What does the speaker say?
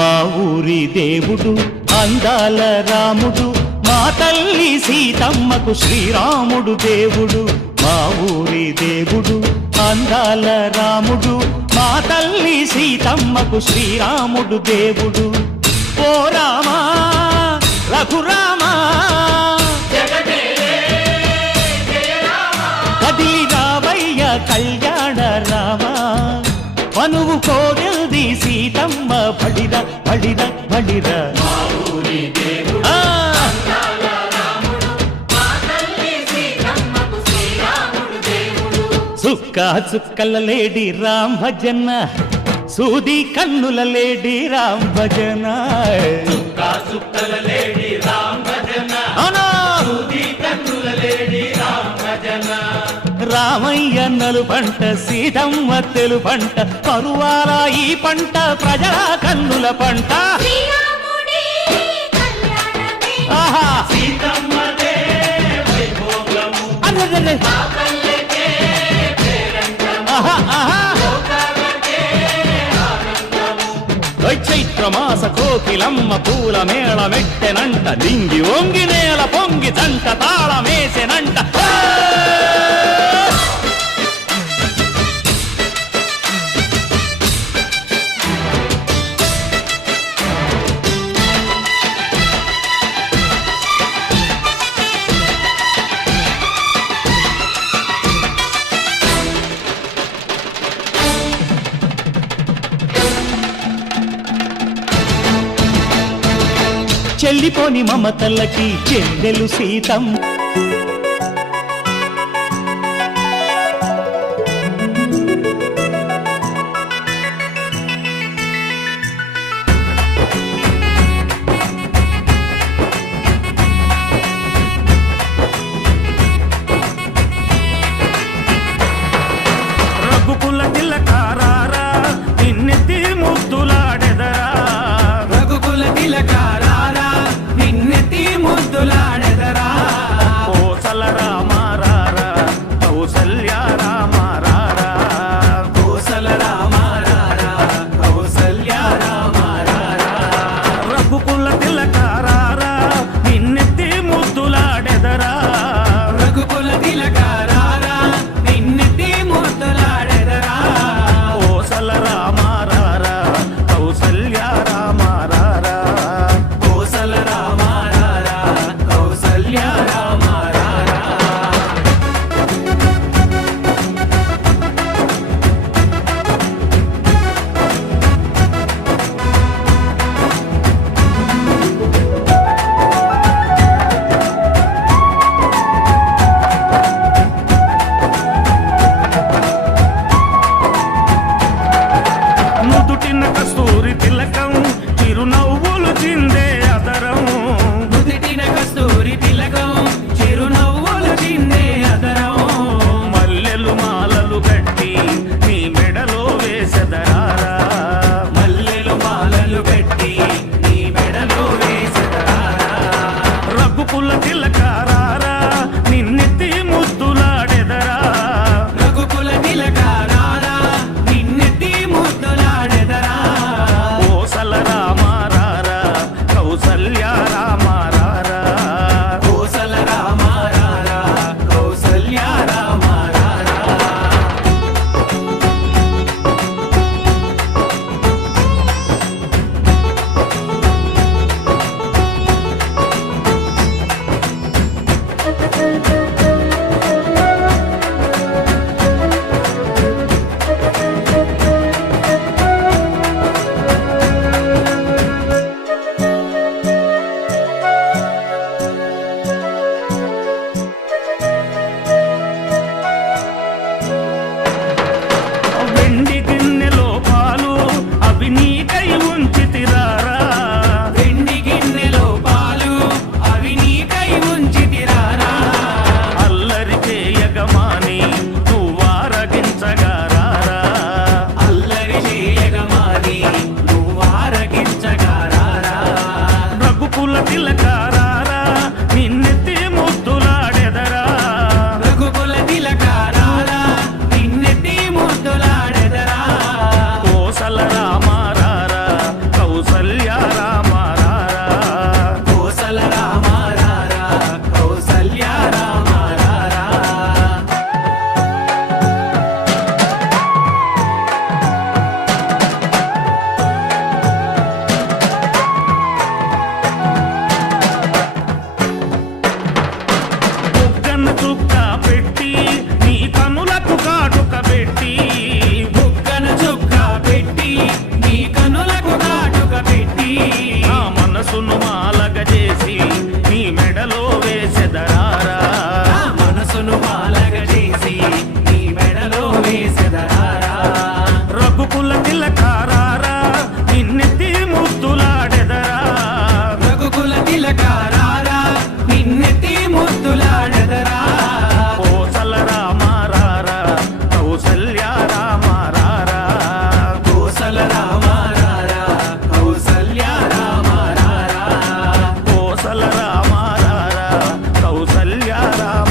మా ఊరి దేవుడు అందాల రాముడు, మా తల్లి సీతమ్మకు శ్రీరాముడు దేవుడు. మా ఊరి దేవుడు అందాల రాముడు, మా తల్లి సీతమ్మకు శ్రీరాముడు దేవుడు. ఓ రామా రఘురామా కదిలి రావయ్య కళ్యాణ రామా, మనువు కోగెల్ది సీతమ్మ బడిర బడిర బడిర. సుక్క చుక్కల లేడి రామ్ భజన, సూది కన్నుల లేడి రామ్ భజన. రామయ్య నలు పంట సీతమ్మ తెలు పంట, కరువాల ఈ పంట ప్రజల కన్నుల పంట. ఆహా చైత్రమాస కోకిలమ్మ పూల మేళ మెట్టెనంట, దింగి ఒంగి నేల పొంగి జంట తాళమేసెనంట. చెల్లిపోని మమతలకి చెల్లెలు సీతం, రఘుకుల తిలకారారా నిన్నెత్తి ముద్దులాడెదరా, రఘుకుల తిలకారారా నిన్నెత్తి ముద్దులాడెదరా. కోసల రామారారా కౌసల్య రామారారా, కోసల రామారారా కౌసల్య రామారారా. రఘుకుల తిలకారారా నిన్నెత్తి ముద్దులాడెదరా, రఘుకుల తిలకారారా నిన్నెత్తి ముద్దులాడెదరా. కోసల రామారారా కౌసల్య రామారారా, కోసల రామారారా కౌసల్య రామారారా. కౌసల్యారామ